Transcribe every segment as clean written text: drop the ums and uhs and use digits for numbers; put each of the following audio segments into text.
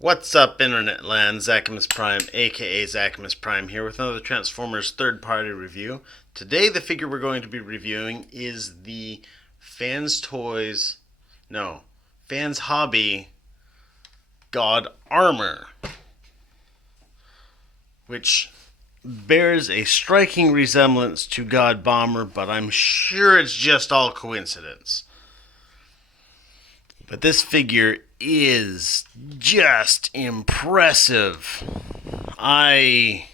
What's up, Internet Land? Agabyss Prime, aka Agabyss Prime, here with another Transformers third-party review. Today, the figure we're going to be reviewing is the Fans Hobby God Armour, which bears a striking resemblance to God Bomber, but I'm sure it's just all coincidence. But this figure is just impressive. I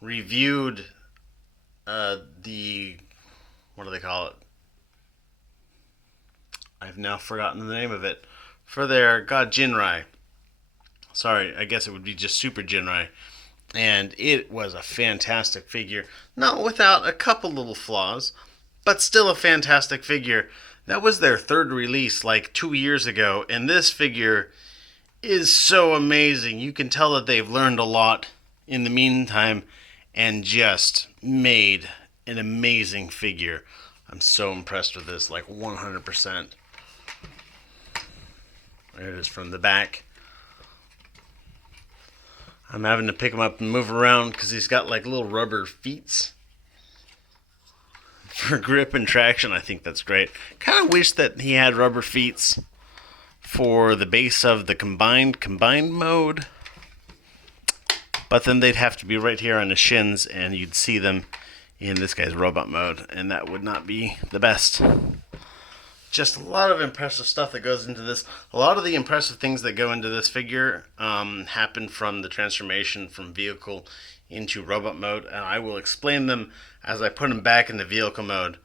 reviewed what do they call it? I've now forgotten the name of it. For their God Jinrai. Sorry, I guess it would be just Super Jinrai. And it was a fantastic figure. Not without a couple little flaws, but still a fantastic figure. That was their third release like 2 years ago, and this figure is so amazing. You can tell that they've learned a lot in the meantime and just made an amazing figure. I'm so impressed with this, like 100%. There it is from the back. I'm having to pick him up and move around because he's got like little rubber feet for grip and traction. I think that's great. Kind of wish that he had rubber feet for the base of the combined mode, but then they'd have to be right here on the shins and you'd see them in this guy's robot mode, and that would not be the best. Just a lot of impressive stuff that goes into this. A lot of the impressive things that go into this figure happen from the transformation from vehicle into robot mode, and I will explain them as I put him back in the vehicle mode.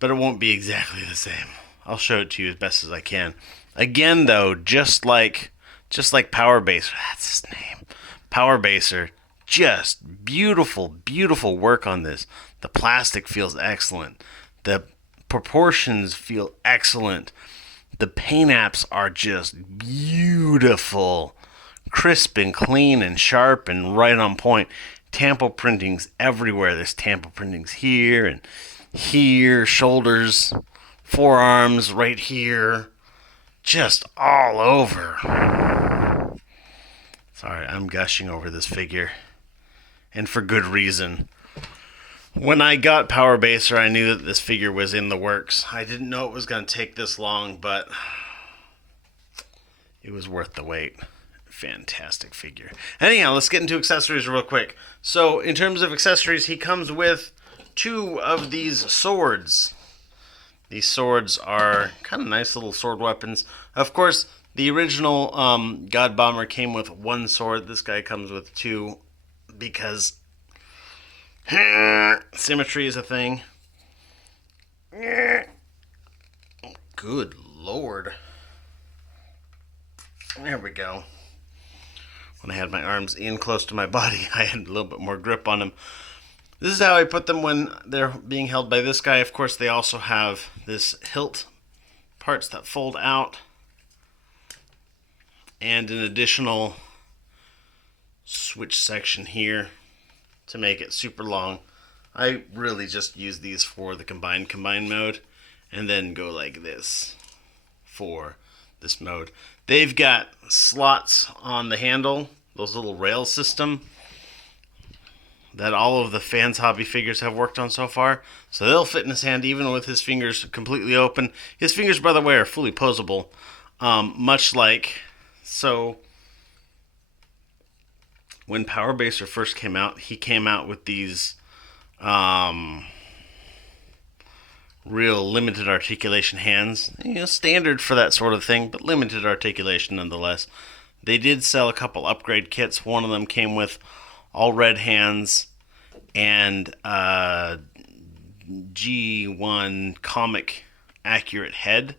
But it won't be exactly the same. I'll show it to you as best as I can. Again, though, just like Power Baser, that's his name. Power Baser, just beautiful, beautiful work on this. The plastic feels excellent. The proportions feel excellent. The paint apps are just beautiful. Crisp and clean and sharp and right on point. Tampo printing's everywhere. There's tampo printings here and here, shoulders, forearms right here, just all over. Sorry, I'm gushing over this figure, and for good reason. When I got Power Baser, I knew that this figure was in the works. I didn't know it was going to take this long, but it was worth the wait. Fantastic figure. Anyhow, let's get into accessories real quick. So, in terms of accessories, he comes with 2 of these swords. These swords are kind of nice little sword weapons. Of course, the original God Bomber came with 1 sword. This guy comes with 2 because symmetry is a thing. Good Lord. There we go. When I had my arms in close to my body, I had a little bit more grip on them. This is how I put them when they're being held by this guy. Of course, they also have this hilt parts that fold out and an additional switch section here to make it super long. I really just use these for the combined mode and then go like this for this mode. They've got slots on the handle, those little rail system that all of the Fans Hobby figures have worked on so far. So they'll fit in his hand even with his fingers completely open. His fingers, by the way, are fully posable. Much like, so when Power Baser first came out, he came out with these real limited articulation hands. You know, standard for that sort of thing, but limited articulation nonetheless. They did sell a couple upgrade kits. One of them came with all red hands and G1 comic accurate head.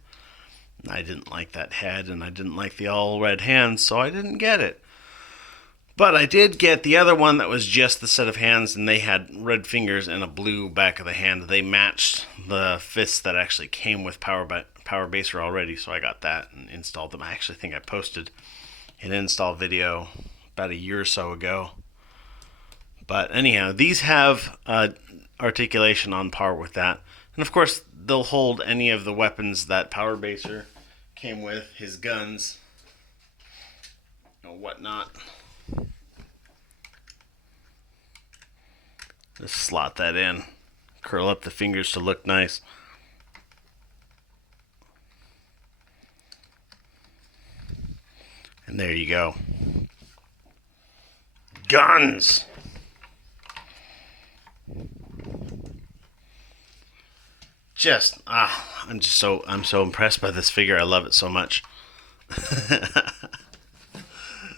I didn't like that head, and I didn't like the all red hands, so I didn't get it. But I did get the other one that was just the set of hands, and they had red fingers and a blue back of the hand. They matched the fists that actually came with Power Baser already, so I got that and installed them. I actually think I posted an install video about a year or so ago. But anyhow, these have articulation on par with that. And of course, they'll hold any of the weapons that Power Baser came with, his guns, whatnot. Just slot that in. Curl up the fingers to look nice. And there you go. Guns! I'm so impressed by this figure. I love it so much.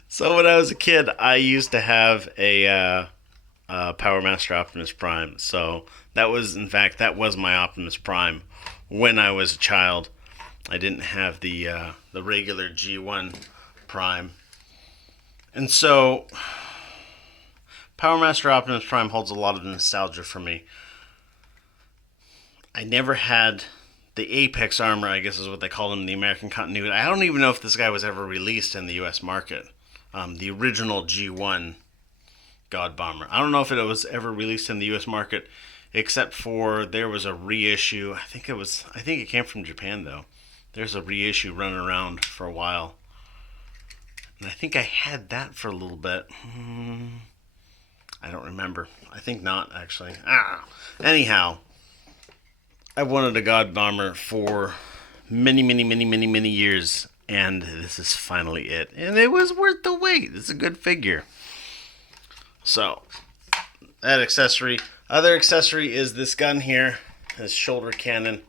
So when I was a kid, I used to have a Power Master Optimus Prime. So that was my Optimus Prime when I was a child. I didn't have the regular G1 Prime, and so Power Master Optimus Prime holds a lot of nostalgia for me. I never had the Apex Armour, I guess is what they call him in the American continuity. I don't even know if this guy was ever released in the U.S. market. The original G1 God Bomber. I don't know if it was ever released in the U.S. market, except for there was a reissue. I think it came from Japan though. There's a reissue running around for a while, and I think I had that for a little bit. I don't remember. I think not actually. Anyhow, I wanted a God Bomber for many years, and this is finally it. And it was worth the wait. It's a good figure. So, that accessory. Other accessory is this gun here, this shoulder cannon.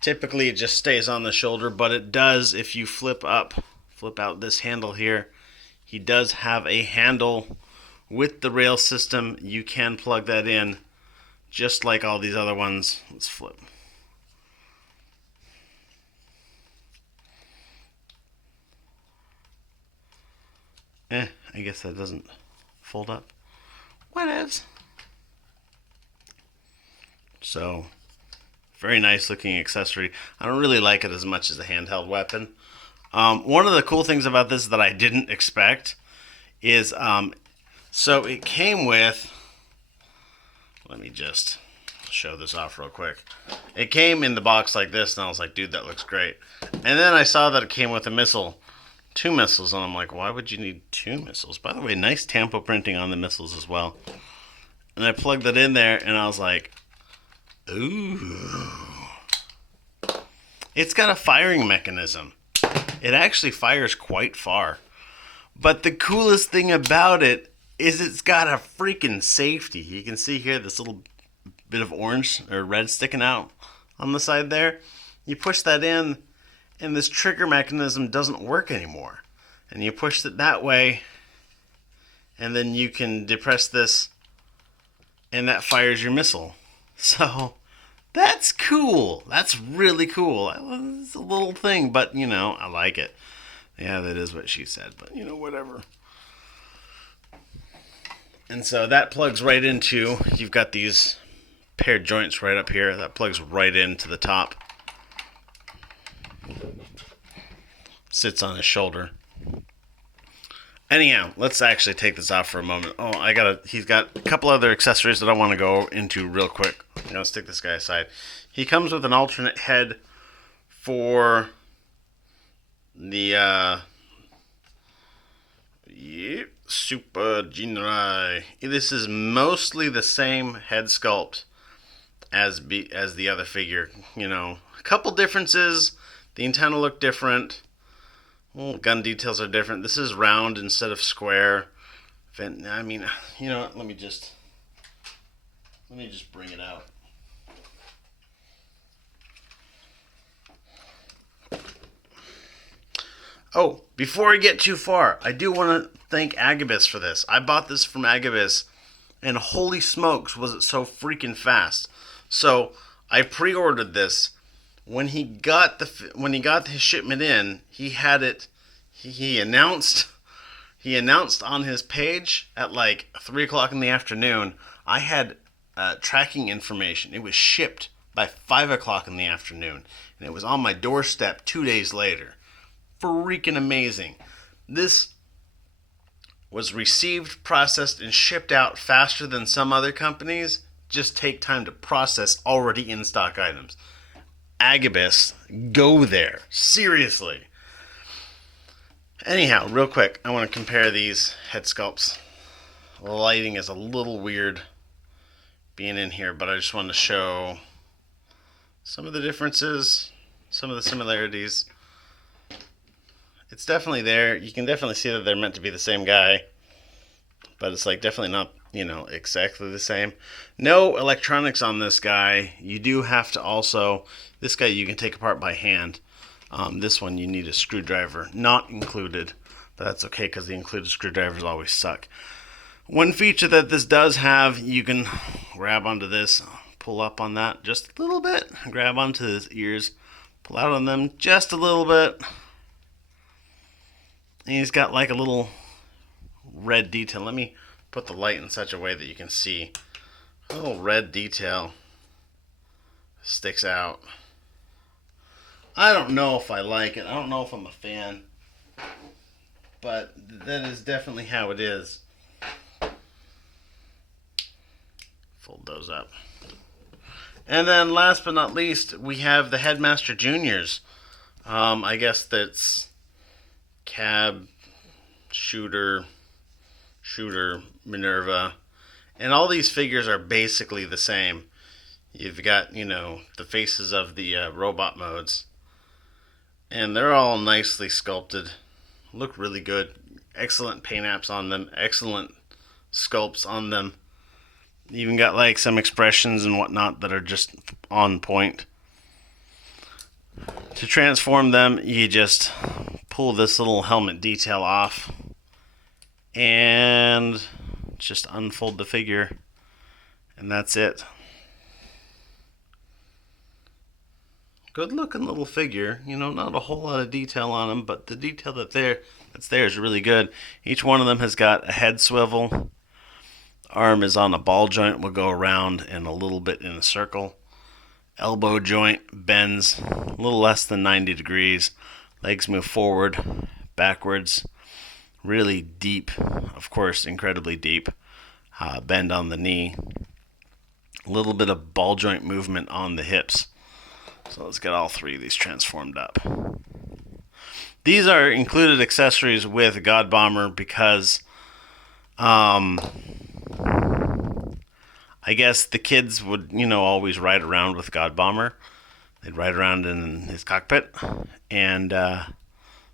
Typically it just stays on the shoulder, but it does if you flip out this handle here. He does have a handle with the rail system. You can plug that in just like all these other ones. Let's flip. I guess that doesn't fold up. What is? So, very nice looking accessory. I don't really like it as much as a handheld weapon. One of the cool things about this that I didn't expect is, so it came with, let me just show this off real quick. It came in the box like this, and I was like, dude, that looks great. And then I saw that it came with a missile. 2 missiles, and I'm like, why would you need 2 missiles? By the way, nice tampo printing on the missiles as well. And I plugged that in there, and I was like, ooh. It's got a firing mechanism. It actually fires quite far. But the coolest thing about it is it's got a freaking safety. You can see here this little bit of orange or red sticking out on the side there. You push that in, and this trigger mechanism doesn't work anymore. And you push it that way, and then you can depress this, and that fires your missile. So, that's cool. That's really cool. It's a little thing, but, I like it. Yeah, that is what she said, but, whatever. And so that plugs right into, you've got these paired joints right up here. That plugs right into the top. Sits on his shoulder. Anyhow, let's actually take this off for a moment. He's got a couple other accessories that I want to go into real quick. Let's take this guy aside. He comes with an alternate head for the Super Jinrai. This is mostly the same head sculpt as the other figure. A couple differences. The antenna look different. Well, gun details are different. This is round instead of square. Let me just bring it out. Oh, before I get too far, I do want to thank Agabyss for this. I bought this from Agabyss, and holy smokes, was it so freaking fast. So, I pre-ordered this. When he got his shipment in, he had it. He announced on his page at like 3:00 in the afternoon. I had tracking information. It was shipped by 5:00 in the afternoon, and it was on my doorstep 2 days later. Freaking amazing! This was received, processed, and shipped out faster than some other companies. Just take time to process already in stock items. Agabyss, go there. Seriously. Anyhow, real quick, I want to compare these head sculpts. The lighting is a little weird being in here, but I just want to show some of the differences, some of the similarities. It's definitely there. You can definitely see that they're meant to be the same guy, but it's like definitely not, exactly the same. No electronics on this guy. You do have to also, this guy you can take apart by hand. This one you need a screwdriver, not included, but that's okay because the included screwdrivers always suck. One feature that this does have, you can grab onto this, pull up on that just a little bit, grab onto his ears, pull out on them just a little bit, and he's got like a little red detail. Let me put the light in such a way that you can see a little red detail sticks out. I don't know if I like it. I don't know if I'm a fan, but that is definitely how it is. Fold those up. And then last but not least, we have the Headmaster Juniors. I guess that's Cab, Shooter, Minerva. And all these figures are basically the same. You've got, the faces of the robot modes. And they're all nicely sculpted. Look really good. Excellent paint apps on them. Excellent sculpts on them. You even got like some expressions and whatnot that are just on point. To transform them, you just pull this little helmet detail off and just unfold the figure, and that's it. Good looking little figure, not a whole lot of detail on them, but the detail that's there is really good. Each one of them has got a head swivel. Arm is on a ball joint, will go around and a little bit in a circle. Elbow joint bends a little less than 90 degrees. Legs move forward, backwards. Really deep, of course, incredibly deep. Bend on the knee. A little bit of ball joint movement on the hips. So let's get all three of these transformed up. These are included accessories with God Bomber because I guess the kids would, always ride around with God Bomber. They'd ride around in his cockpit, and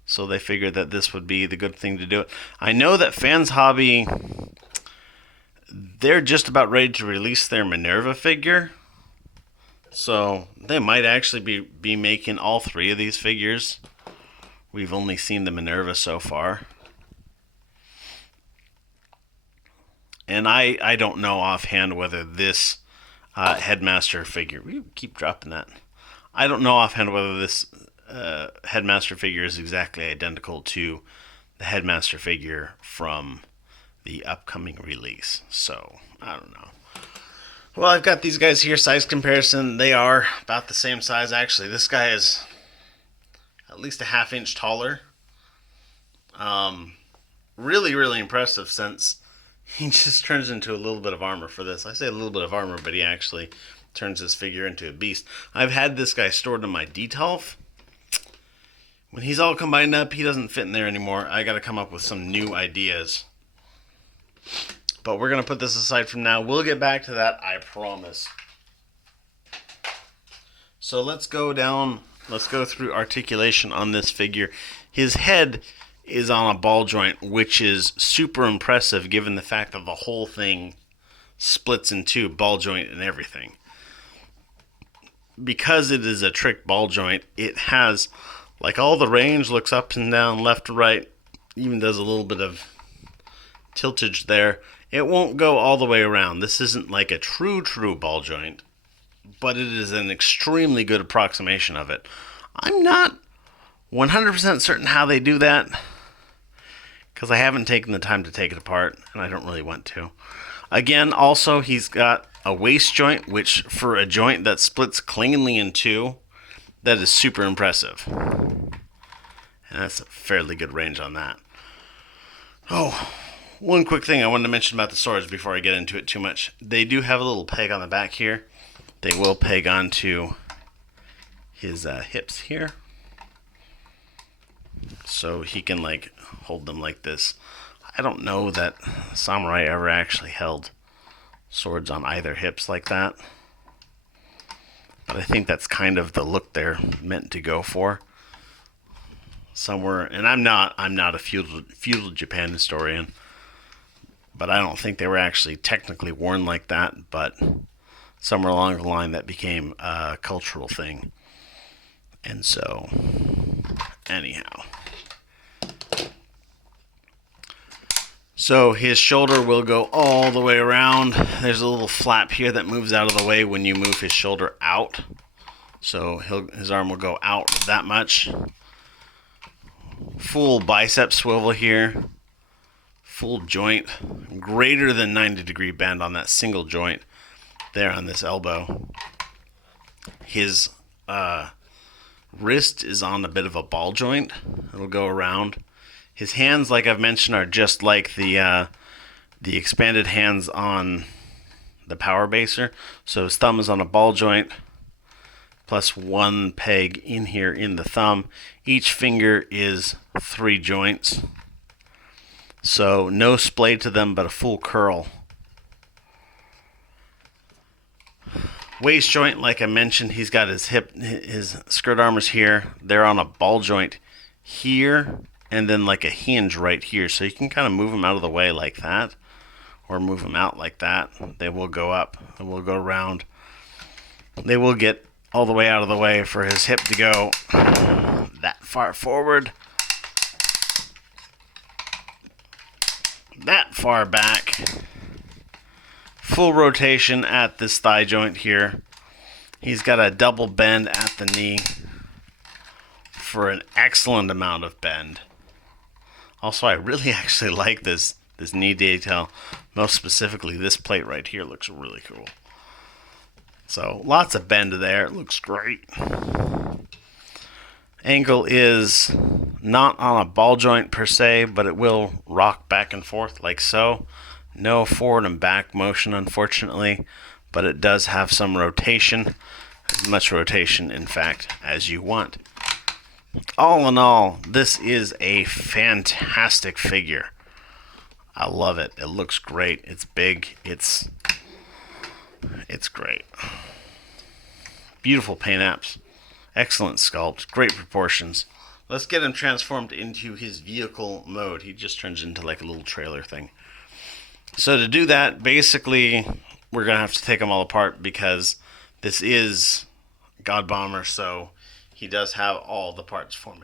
so they figured that this would be the good thing to do it. I know that Fans Hobby, they're just about ready to release their Minerva figure. So they might actually be making all three of these figures. We've only seen the Minerva so far. And I don't know offhand whether this Headmaster figure... We keep dropping that. I don't know offhand whether this Headmaster figure is exactly identical to the Headmaster figure from the upcoming release. So, I don't know. Well, I've got these guys here, size comparison. They are about the same size, actually. This guy is at least a ½ inch taller. Really, really impressive since he just turns into a little bit of armor for this. I say a little bit of armor, but he actually turns his figure into a beast. I've had this guy stored in my Detolf. When he's all combined up, he doesn't fit in there anymore. I got to come up with some new ideas. But we're going to put this aside from now. We'll get back to that, I promise. So let's go through articulation on this figure. His head is on a ball joint, which is super impressive given the fact that the whole thing splits in two, ball joint and everything. Because it is a trick ball joint, it has, like, all the range, looks up and down, left to right, even does a little bit of tiltage there. It won't go all the way around. This isn't like a true ball joint, but it is an extremely good approximation of it. I'm not 100% certain how they do that, because I haven't taken the time to take it apart, and I don't really want to. Again, also, he's got a waist joint, which for a joint that splits cleanly in two, that is super impressive. And that's a fairly good range on that. Oh, one quick thing I wanted to mention about the swords before I get into it too much. They do have a little peg on the back here. They will peg onto his hips here. so he can like hold them like this. I don't know that samurai ever actually held swords on either hips like that, but I think that's kind of the look they're meant to go for. Somewhere, and I'm not a feudal Japan historian, but I don't think they were actually technically worn like that, but somewhere along the line that became a cultural thing. And so, anyhow. So his shoulder will go all the way around. There's a little flap here that moves out of the way when you move his shoulder out. So his arm will go out that much. Full bicep swivel here. Full joint. Greater than 90-degree bend on that single joint there on this elbow. His wrist is on a bit of a ball joint. It'll go around. His hands, like I've mentioned, are just like the expanded hands on the power baser. So his thumb is on a ball joint, plus one peg in here in the thumb. Each finger is 3 joints. So no splay to them, but a full curl. Waist joint, like I mentioned, he's got his skirt armors here. They're on a ball joint here, and then like a hinge right here. So you can kind of move them out of the way like that, or move them out like that. They will go up, and will go around. They will get all the way out of the way for his hip to go that far forward, that far back. Full rotation at this thigh joint here. He's got a double bend at the knee for an excellent amount of bend. Also, I really actually like this knee detail. Most specifically, this plate right here looks really cool. So lots of bend there. It looks great. Ankle is not on a ball joint per se, but it will rock back and forth like so. No forward and back motion, unfortunately, but it does have some rotation. As much rotation, in fact, as you want. All in all, this is a fantastic figure. I love it. It looks great. It's big. It's great. Beautiful paint apps. Excellent sculpt. Great proportions. Let's get him transformed into his vehicle mode. He just turns into like a little trailer thing. So to do that, basically, we're going to have to take them all apart because this is God Bomber, so he does have all the parts for me.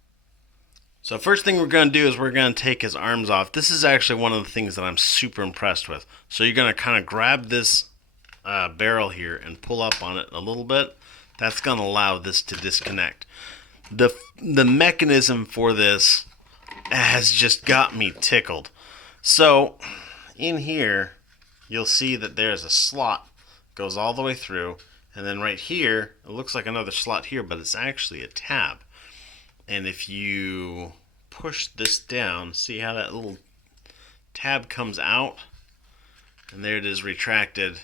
So first thing we're going to do is we're going to take his arms off. This is actually one of the things that I'm super impressed with. So you're going to kind of grab this barrel here and pull up on it a little bit. That's going to allow this to disconnect. The mechanism for this has just got me tickled. So in here, you'll see that there's a slot, goes all the way through, and then right here, it looks like another slot here, but it's actually a tab. And if you push this down, see how that little tab comes out? And there it is retracted.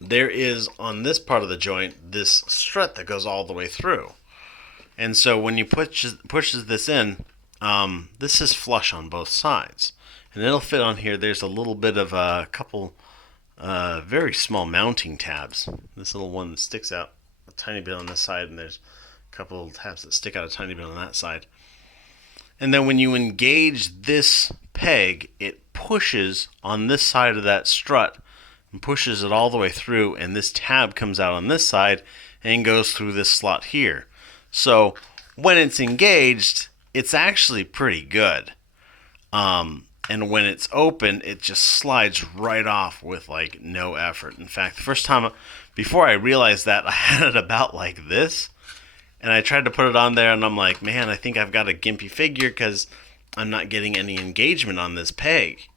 There is, on this part of the joint, this strut that goes all the way through. And so when you pushes this in, this is flush on both sides. And it'll fit on here. There's a little bit of a couple very small mounting tabs. This little one that sticks out a tiny bit on this side, and there's a couple of tabs that stick out a tiny bit on that side. And then when you engage this peg, it pushes on this side of that strut and pushes it all the way through, and this tab comes out on this side and goes through this slot here. So when it's engaged, it's actually pretty good. And when it's open, it just slides right off with like no effort. In fact, the first time, before I realized that, I had it about like this. And I tried to put it on there, and I'm like, man, I think I've got a gimpy figure because I'm not getting any engagement on this peg.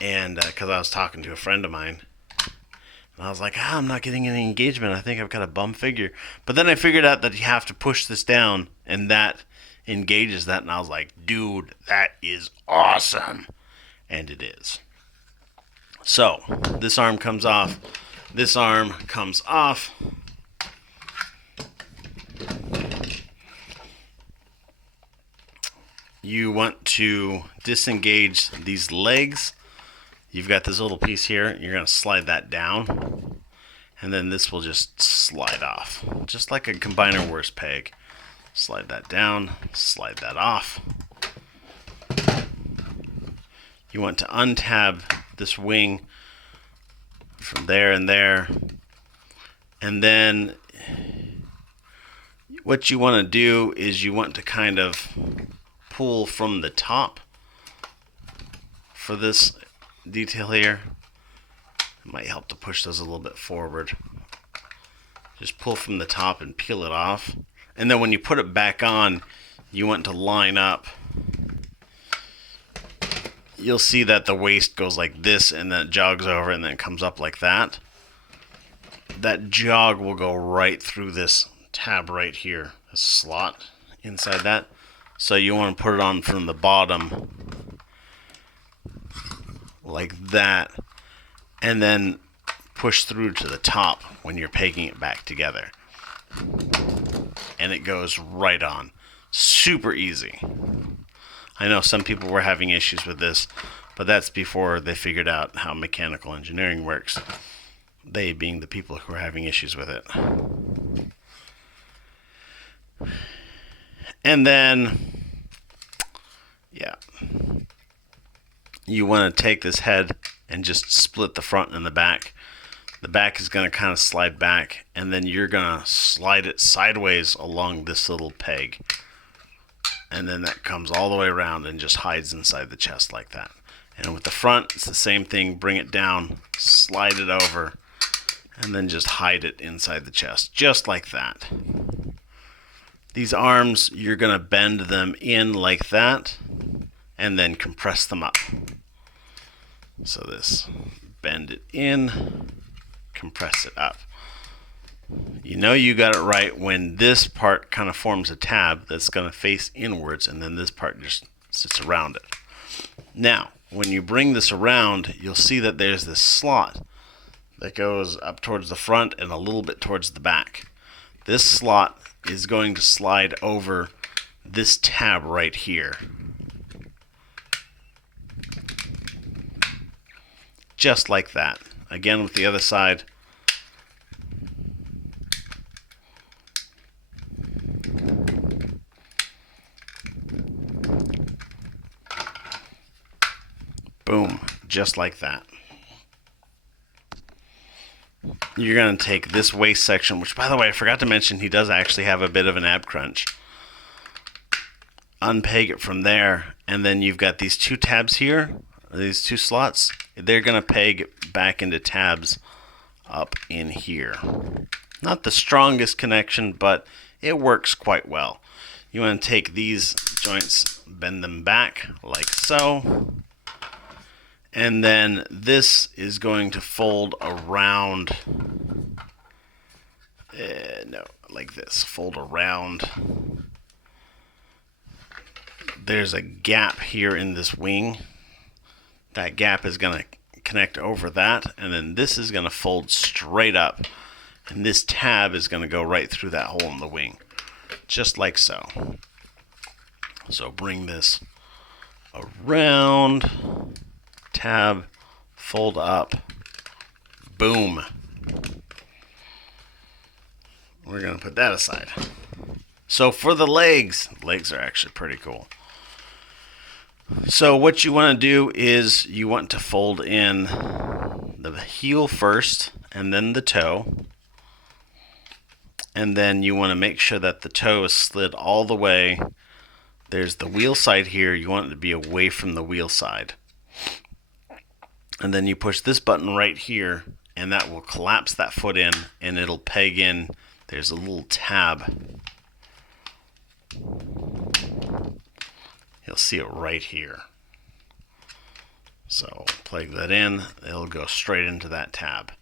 And because I was talking to a friend of mine. And I was like, I'm not getting any engagement. I think I've got a bum figure. But then I figured out that you have to push this down, and that engages that. And I was like, dude, that is awesome. And it is. So this arm comes off. This arm comes off. you want to disengage these legs. You've got this little piece here. You're going to slide that down. And then this will just slide off. Just like a combiner worst peg. Slide that down. Slide that off. You want to untab this wing from there and there. And then what you want to do is you want to kind of pull from the top for this detail here. It might help to push those a little bit forward. Just pull from the top and peel it off. And then when you put it back on, you want to line up. You'll see that the waist goes like this and then it jogs over and then it comes up like that. That jog will go right through this tab right here, a slot inside that. So you want to put it on from the bottom like that and then push through to the top when you're pegging it back together. And it goes right on. Super easy. I know some people were having issues with this, but that's before they figured out how mechanical engineering works. They being the people who are having issues with it. And then, yeah, you want to take this head and just split the front and the back. The back is going to kind of slide back, and then you're going to slide it sideways along this little peg. And then that comes all the way around and just hides inside the chest like that. And with the front, it's the same thing. Bring it down, slide it over, and then just hide it inside the chest, just like that. These arms, you're going to bend them in like that, and then compress them up. So this, bend it in, compress it up. You know you got it right when this part kind of forms a tab that's going to face inwards, and then this part just sits around it. Now, when you bring this around, you'll see that there's this slot that goes up towards the front and a little bit towards the back. This slot is going to slide over this tab right here. Just like that. Again with the other side. Boom, just like that. You're going to take this waist section, which, by the way, I forgot to mention, he does actually have a bit of an ab crunch. Unpeg it from there, and then you've got these two tabs here, these two slots. They're going to peg back into tabs up in here. Not the strongest connection, but it works quite well. You want to take these joints, bend them back like so. And then this is going to fold around, like this, fold around. There's a gap here in this wing. That gap is going to connect over that, and then this is going to fold straight up. And this tab is going to go right through that hole in the wing, just like so. So bring this around. Tab, fold up, boom. We're going to put that aside. So for the legs are actually pretty cool. So what you want to do is you want to fold in the heel first and then the toe. And then you want to make sure that the toe is slid all the way. There's the wheel side here. You want it to be away from the wheel side. And then you push this button right here, and that will collapse that foot in, and it'll peg in. There's a little tab. You'll see it right here. So plug that in, it'll go straight into that tab.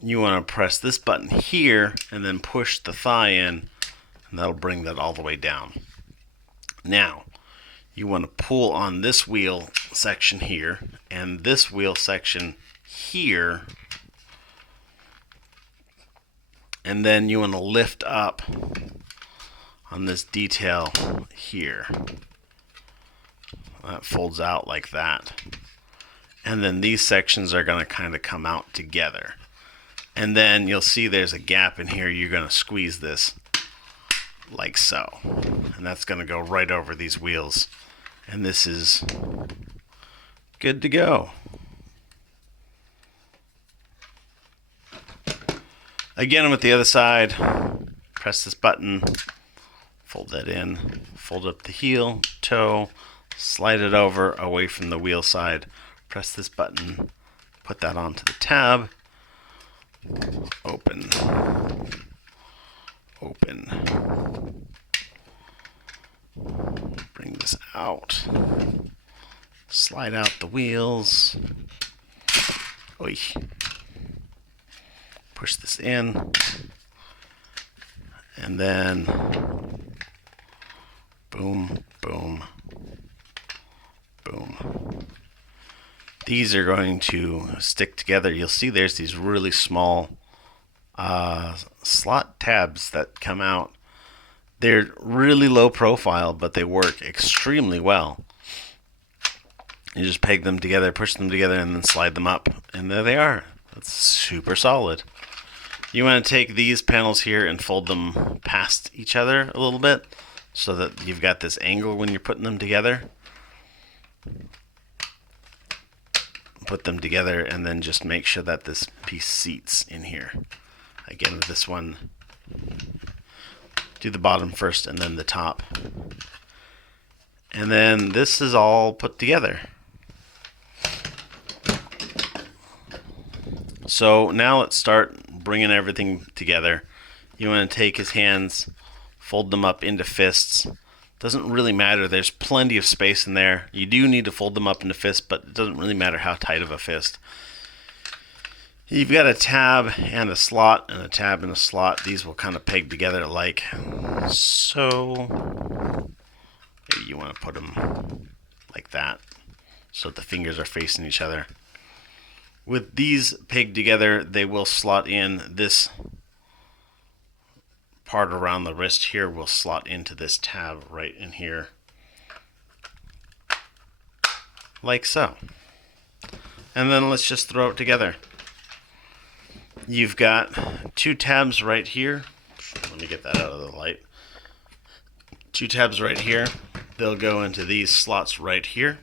You want to press this button here, and then push the thigh in, and that'll bring that all the way down. Now, you want to pull on this wheel section here and this wheel section here, and then you want to lift up on this detail here. That folds out like that. And then these sections are going to kind of come out together. And then you'll see there's a gap in here. You're going to squeeze this like so. And that's going to go right over these wheels. And this is good to go. Again, with the other side, press this button, fold that in, fold up the heel, toe, slide it over away from the wheel side, press this button, put that onto the tab, open, open, bring this out, slide out the wheels, oy. Push this in, and then boom, boom, boom. These are going to stick together. You'll see there's these really small slot tabs that come out. They're really low profile, but they work extremely well. You just peg them together, push them together, and then slide them up, and there they are. That's super solid. You want to take these panels here and fold them past each other a little bit so that you've got this angle when you're putting them together. Put them together and then just make sure that this piece seats in here. Again, with this one, do the bottom first and then the top. And then this is all put together. So now let's start bringing everything together. You want to take his hands, fold them up into fists. Doesn't really matter. There's plenty of space in there. You do need to fold them up into fists, but it doesn't really matter how tight of a fist. You've got a tab and a slot, and a tab and a slot. These will kind of peg together like so. Maybe you want to put them like that so that the fingers are facing each other. With these pegged together, they will slot in. This part around the wrist here will slot into this tab right in here, like so. And then let's just throw it together. You've got two tabs right here. Let me get that out of the light. Two tabs right here. They'll go into these slots right here.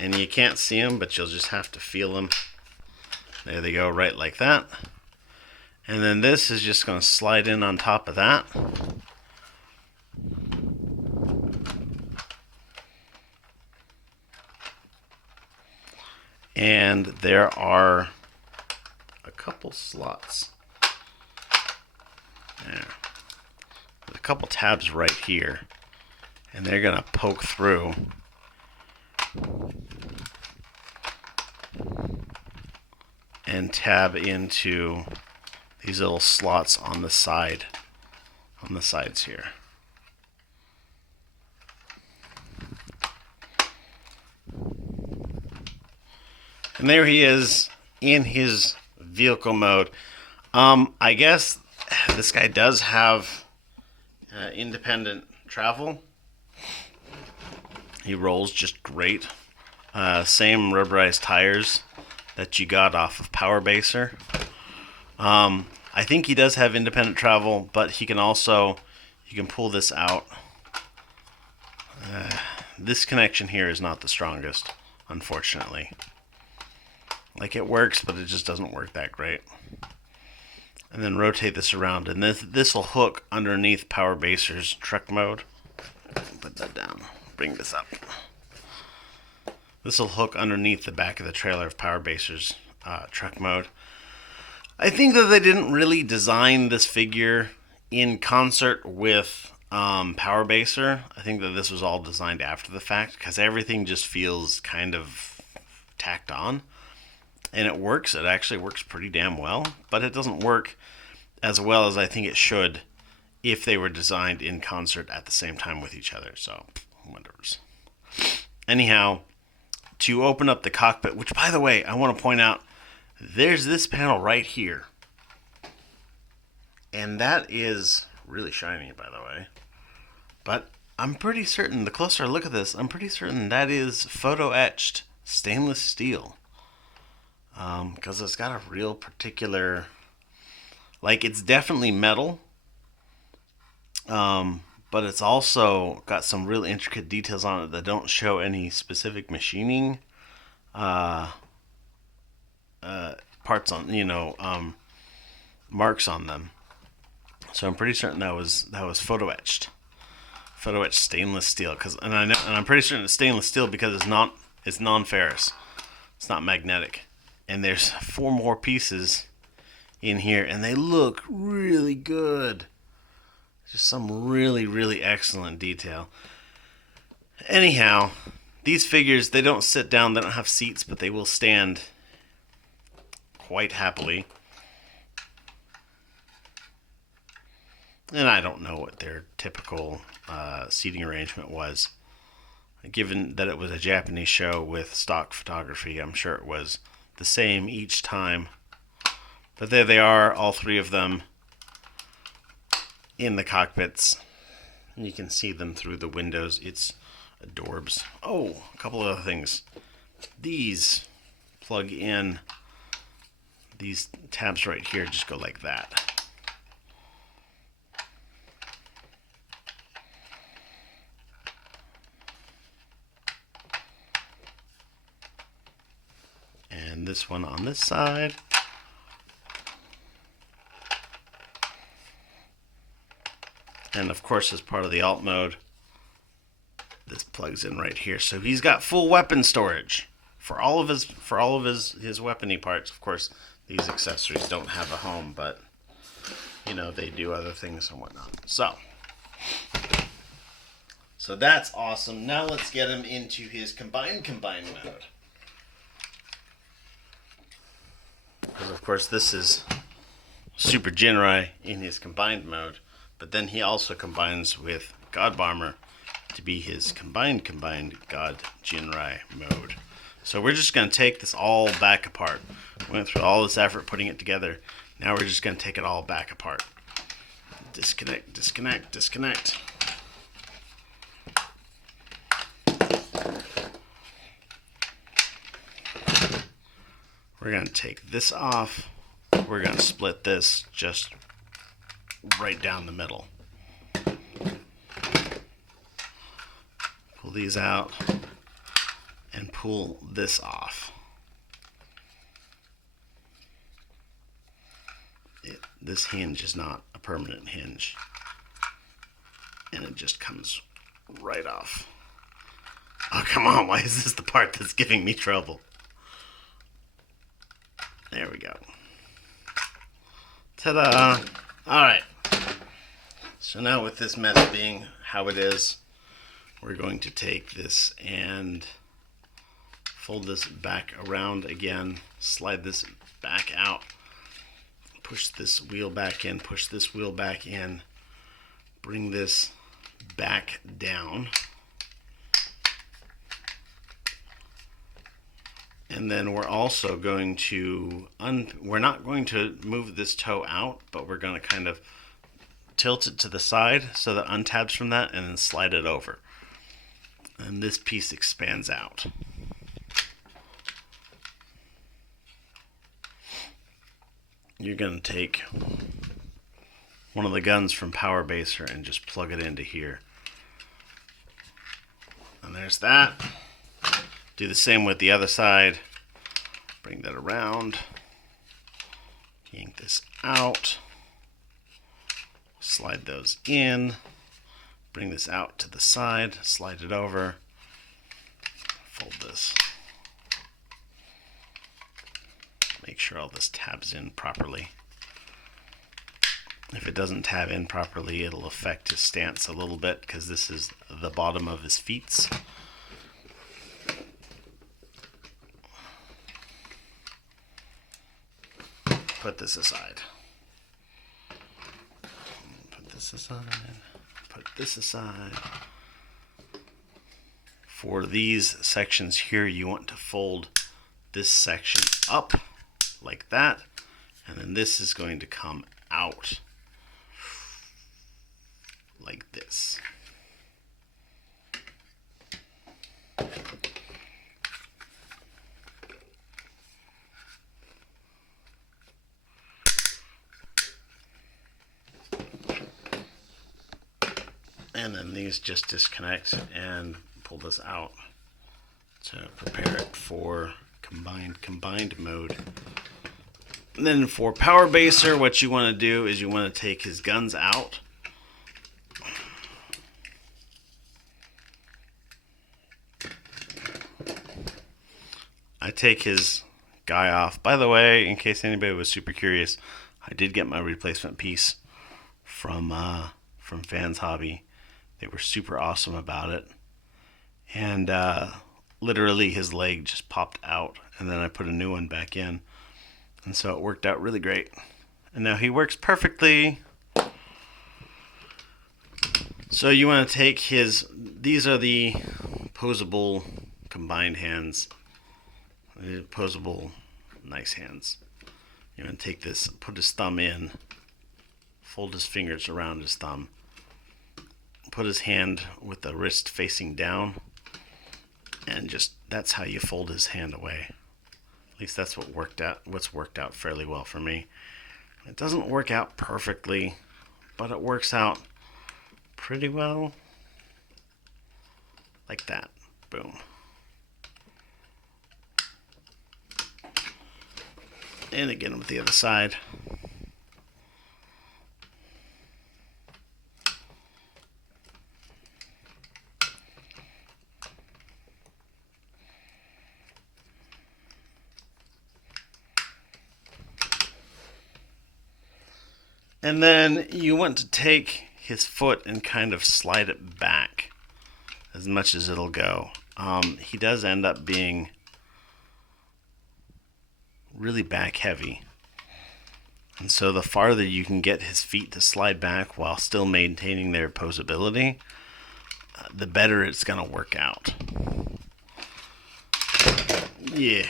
And you can't see them, but you'll just have to feel them. There they go, right like that. And then this is just going to slide in on top of that. And there are a couple slots. There. There's a couple tabs right here. And they're going to poke through. And tab into these little slots on the side, on the sides here. And there he is in his vehicle mode. I guess this guy does have independent travel. He rolls just great. Same rubberized tires that you got off of Powerbaser. I think he does have independent travel, but he can also, you can pull this out. This connection here is not the strongest, unfortunately. Like, it works, but it just doesn't work that great. And then rotate this around, and this will hook underneath Powerbaser's truck mode. Put that down. Bring this up. This will hook underneath the back of the trailer of Powerbaser's truck mode. I think that they didn't really design this figure in concert with Powerbaser. I think that this was all designed after the fact, because everything just feels kind of tacked on. And it works. It actually works pretty damn well, but it doesn't work as well as I think it should if they were designed in concert at the same time with each other. So, whatever. Anyhow, to open up the cockpit, which, by the way, I want to point out, there's this panel right here. And that is really shiny, by the way. But I'm pretty certain, the closer I look at this, I'm pretty certain that is photo etched stainless steel. Because it's got a real particular, like, it's definitely metal, but it's also got some really intricate details on it that don't show any specific machining parts on, marks on them. So I'm pretty certain that was photo etched stainless steel. And I'm pretty certain it's stainless steel because it's non-ferrous. It's not magnetic. And there's 4 more pieces in here, and they look really good. Just some really, really excellent detail. Anyhow, these figures, they don't sit down, they don't have seats, but they will stand quite happily. And I don't know what their typical seating arrangement was. Given that it was a Japanese show with stock photography, I'm sure it was the same each time. But there they are, all 3 of them in the cockpits. And you can see them through the windows. It's adorbs. Oh, a couple of other things. These plug in. These tabs right here just go like that. And this one on this side. And of course, as part of the alt mode, this plugs in right here. So he's got full weapon storage for all of his weapony parts. Of course, these accessories don't have a home, but they do other things and whatnot. So that's awesome. Now let's get him into his combined mode. Because of course this is Super Jinrai in his combined mode, but then he also combines with God Bomber to be his combined God Jinrai mode. So we're just going to take this all back apart. We went through all this effort putting it together. Now we're just going to take it all back apart. Disconnect, disconnect, disconnect. We're going to take this off. We're going to split this just right down the middle. Pull these out and pull this off. This hinge is not a permanent hinge, and it just comes right off. Oh, come on, why is this the part that's giving me trouble? There we go. Ta-da! Alright. So now with this mess being how it is, we're going to take this and fold this back around again, slide this back out, push this wheel back in, push this wheel back in, bring this back down. And then we're also going to, we're not going to move this toe out, but we're going to kind of tilt it to the side so that it untabs from that and then slide it over. And this piece expands out. You're going to take one of the guns from Power Baser and just plug it into here. And there's that. Do the same with the other side. Bring that around. Yank this out. Slide those in. Bring this out to the side. Slide it over. Fold this. Make sure all this tabs in properly. If it doesn't tab in properly, it'll affect his stance a little bit because this is the bottom of his feet. Put this aside. Put this aside. Put this aside. For these sections here, you want to fold this section up like that, and then this is going to come out like this. And then these just disconnect and pull this out to prepare it for combined mode. And then for Power Baser, what you want to do is you want to take his guns out. I take his guy off. By the way, in case anybody was super curious, I did get my replacement piece from Fans Hobby. They were super awesome about it. And literally his leg just popped out, and then I put a new one back in. And so it worked out really great. And now he works perfectly. So you want to take these are the posable combined hands. The posable nice hands. You want to take this, put his thumb in, fold his fingers around his thumb, put his hand with the wrist facing down, and just that's how you fold his hand away. At least that's what's worked out fairly well for me. It doesn't work out perfectly, but it works out pretty well. Like that. Boom. And again with the other side. And then you want to take his foot and kind of slide it back as much as it'll go. He does end up being really back heavy. And so the farther you can get his feet to slide back while still maintaining their posability, the better it's going to work out. Yeah.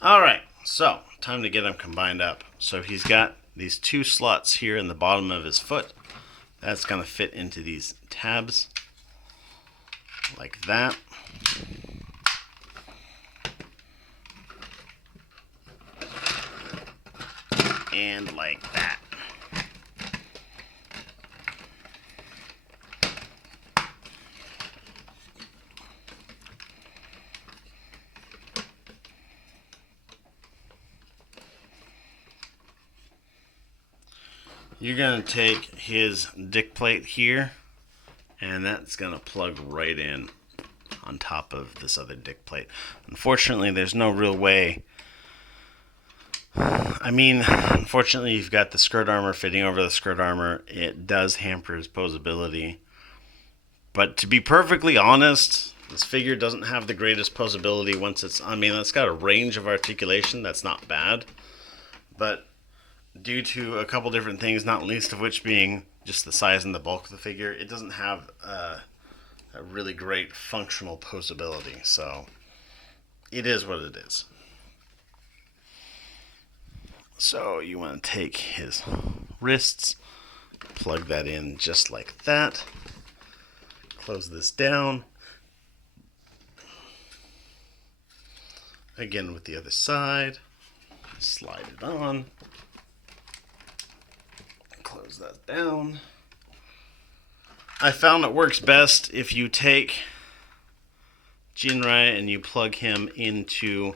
Alright, so time to get him combined up. So he's got these two slots here in the bottom of his foot. That's going to fit into these tabs like that. And like that. You're going to take his dick plate here, and that's going to plug right in on top of this other dick plate. Unfortunately, there's no real way. I mean, unfortunately, you've got the skirt armor fitting over the skirt armor. It does hamper his posability. But to be perfectly honest, this figure doesn't have the greatest posability once it's... I mean, it's got a range of articulation. That's not bad. But due to a couple different things, not least of which being just the size and the bulk of the figure, it doesn't have a really great functional posability. So it is what it is. So you want to take his wrists, plug that in just like that, close this down, again with the other side, slide it on, close that down. I found it works best if you take Jinrai and you plug him into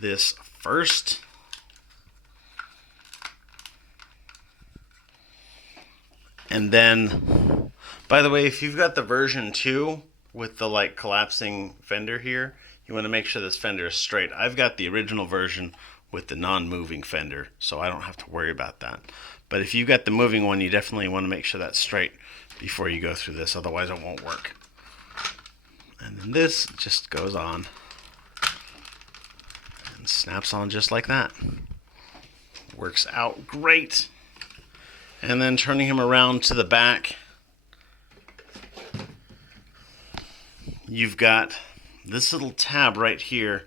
this first. And then, by the way, if you've got the version 2 with the like collapsing fender here, you want to make sure this fender is straight. I've got the original version with the non-moving fender, so I don't have to worry about that. But if you've got the moving one, you definitely want to make sure that's straight before you go through this, otherwise it won't work. And then this just goes on and snaps on just like that. Works out great. And then turning him around to the back, you've got this little tab right here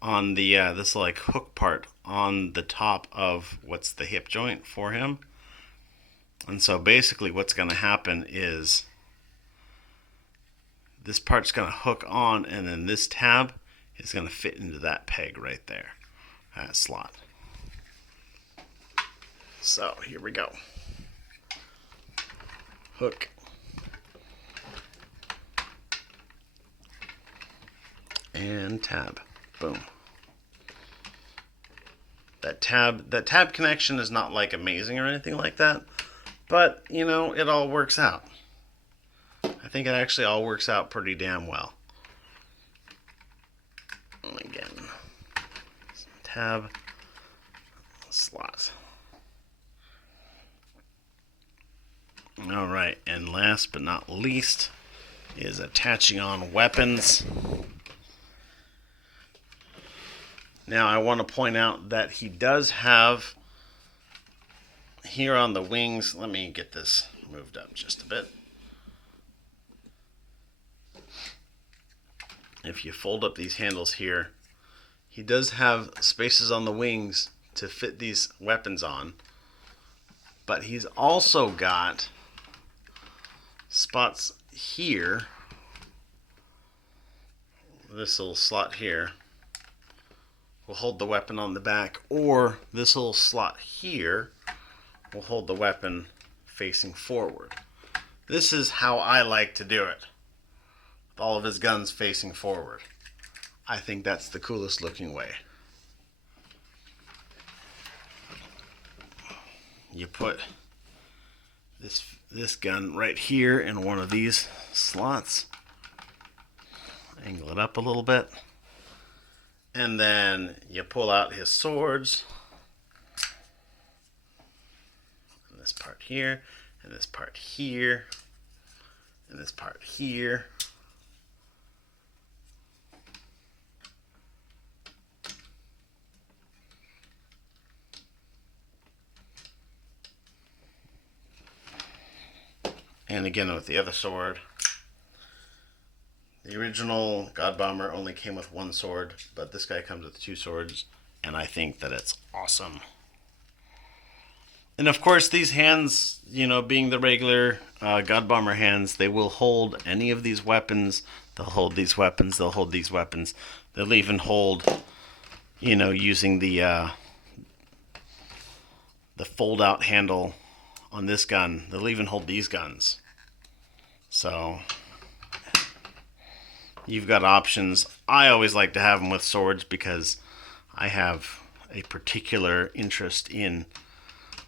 on the this like hook part on the top of what's the hip joint for him. And so basically what's going to happen is this part's going to hook on, and then this tab is going to fit into that peg right there, that slot. So here we go. Hook. And tab. Boom. That tab connection is not like amazing or anything like that, but you know, it all works out. I think it actually all works out pretty damn well. And again, tab, slot. All right, and last but not least is attaching on weapons. Now I want to point out that he does have here on the wings, let me get this moved up just a bit. If you fold up these handles here, he does have spaces on the wings to fit these weapons on, but he's also got spots here, this little slot here will hold the weapon on the back, or this little slot here will hold the weapon facing forward. This is how I like to do it, with all of his guns facing forward. I think that's the coolest looking way. You put this gun right here in one of these slots, angle it up a little bit, and then you pull out his swords, and this part here, and this part here, and this part here. And again with the other sword. The original God Bomber only came with one sword, but this guy comes with two swords, and I think that it's awesome. And of course these hands, you know, being the regular God Bomber hands, they will hold any of these weapons. They'll hold these weapons, they'll hold these weapons. They'll even hold, you know, using the fold out handle on this gun. They'll even hold these guns. So you've got options. I always like to have them with swords because I have a particular interest in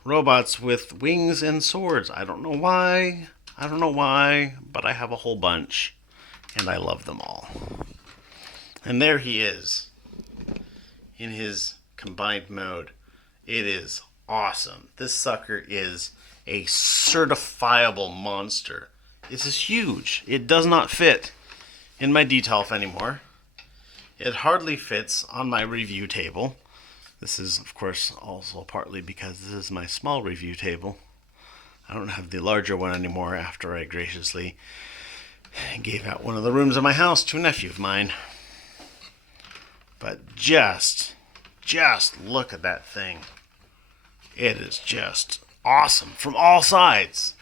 robots with wings and swords. I don't know why, but I have a whole bunch and I love them all. And there he is in his combined mode. It is awesome. This sucker is a certifiable monster. This is huge. It does not fit in my detolf anymore. It hardly fits on my review table. This is, of course, also partly because this is my small review table. I don't have the larger one anymore after I graciously gave out one of the rooms of my house to a nephew of mine. But just look at that thing. It is just awesome from all sides.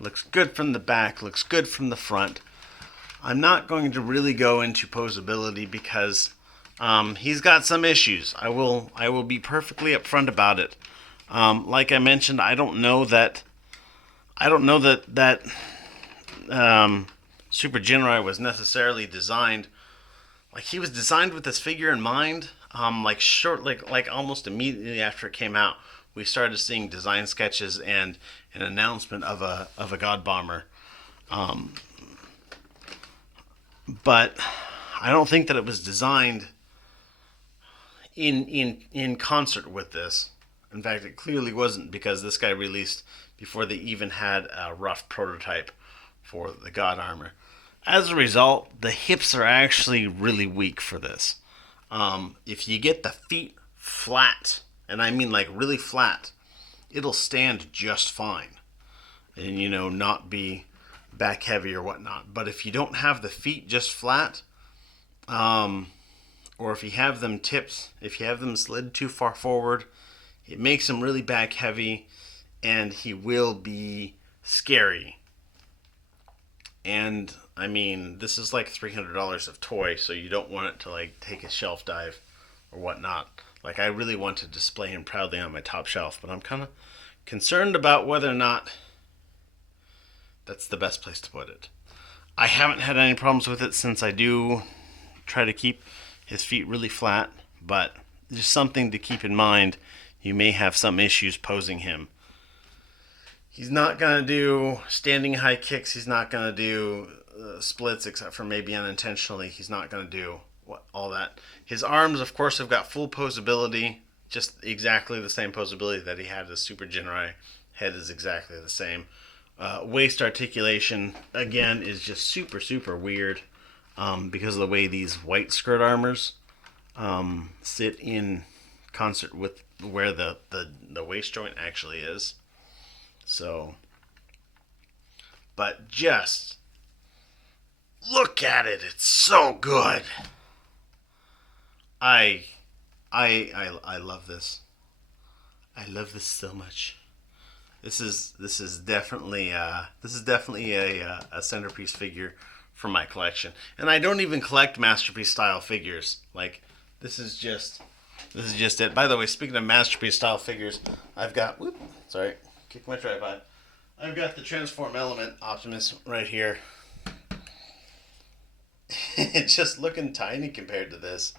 Looks good from the back, looks good from the front. I'm not going to really go into posability because he's got some issues. I will be perfectly upfront about it. Like I mentioned, I don't know that Super Jinrai was necessarily designed. Like, he was designed with this figure in mind. Like almost immediately after it came out, we started seeing design sketches and an announcement of a God Bomber. But I don't think that it was designed in concert with this. In fact, it clearly wasn't, because this guy released before they even had a rough prototype for the God Armor. As a result, the hips are actually really weak for this. If you get the feet flat, and I mean like really flat, it'll stand just fine. And, you know, not be back heavy or whatnot. But if you don't have the feet just flat, or if you have them tipped, if you have them slid too far forward, it makes them really back heavy, and he will be scary. And I mean, this is like $300 of toy, so you don't want it to like take a shelf dive or whatnot. Like I really want to display him proudly on my top shelf, but I'm kind of concerned about whether or not that's the best place to put it. I haven't had any problems with it since I do try to keep his feet really flat, but just something to keep in mind. You may have some issues posing him. He's not going to do standing high kicks. He's not going to do splits, except for maybe unintentionally. He's not going to do all that. His arms, of course, have got full posability, just exactly the same posability that he had as Super Jinrai. Head is exactly the same. Waist articulation, again, is just super, super weird because of the way these white skirt armors sit in concert with where the waist joint actually is. So, but just look at it. It's so good. I love this. I love this so much. This is definitely a centerpiece figure for my collection. And I don't even collect masterpiece style figures. Like this is just it. By the way, speaking of masterpiece style figures, I've got kick my tripod. I've got the Transform Element Optimus right here. It's just looking tiny compared to this.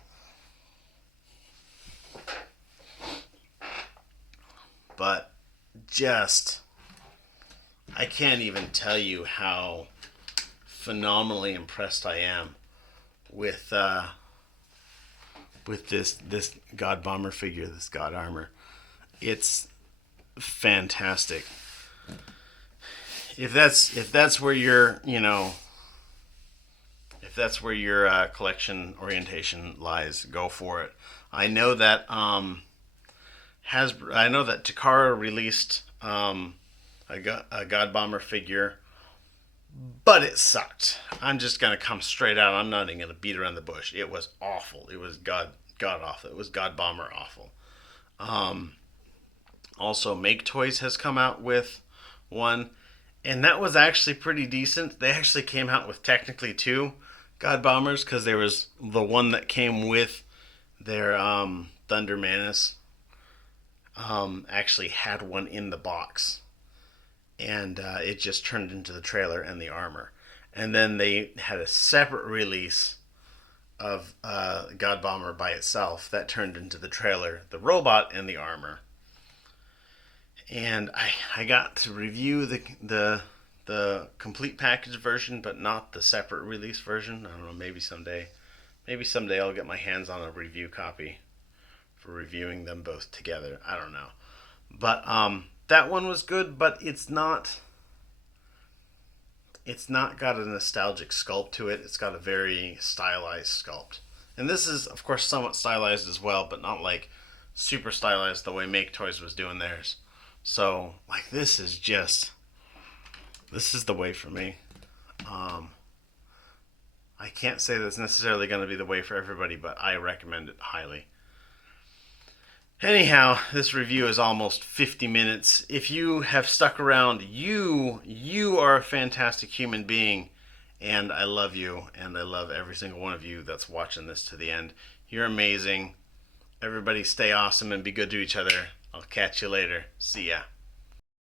But just, I can't even tell you how phenomenally impressed I am with this God Bomber figure, this God Armor. It's fantastic. If that's where your collection orientation lies, go for it. I know that Takara released a God Bomber figure, but it sucked. I'm just gonna come straight out. I'm not even gonna beat around the bush. It was awful. It was god awful. It was God Bomber awful. Also, Make Toys has come out with one, and that was actually pretty decent. They actually came out with technically two God Bombers, because there was the one that came with their Thunder Manus. Actually had one in the box, and it just turned into the trailer and the armor. And then they had a separate release of God Bomber by itself that turned into the trailer, the robot, and the armor. And I got to review the complete package version, but not the separate release version. I don't know, maybe someday I'll get my hands on a review copy for reviewing them both together. I don't know. But that one was good, but it's not got a nostalgic sculpt to it. It's got a very stylized sculpt. And this is, of course, somewhat stylized as well, but not like super stylized the way Make Toys was doing theirs. So, like, this is the way for me. I can't say that's necessarily going to be the way for everybody, but I recommend it highly. Anyhow, this review is almost 50 minutes. If you have stuck around, you are a fantastic human being, and I love you, and I love every single one of you that's watching this to the end. You're amazing. Everybody stay awesome and be good to each other. I'll catch you later. See ya.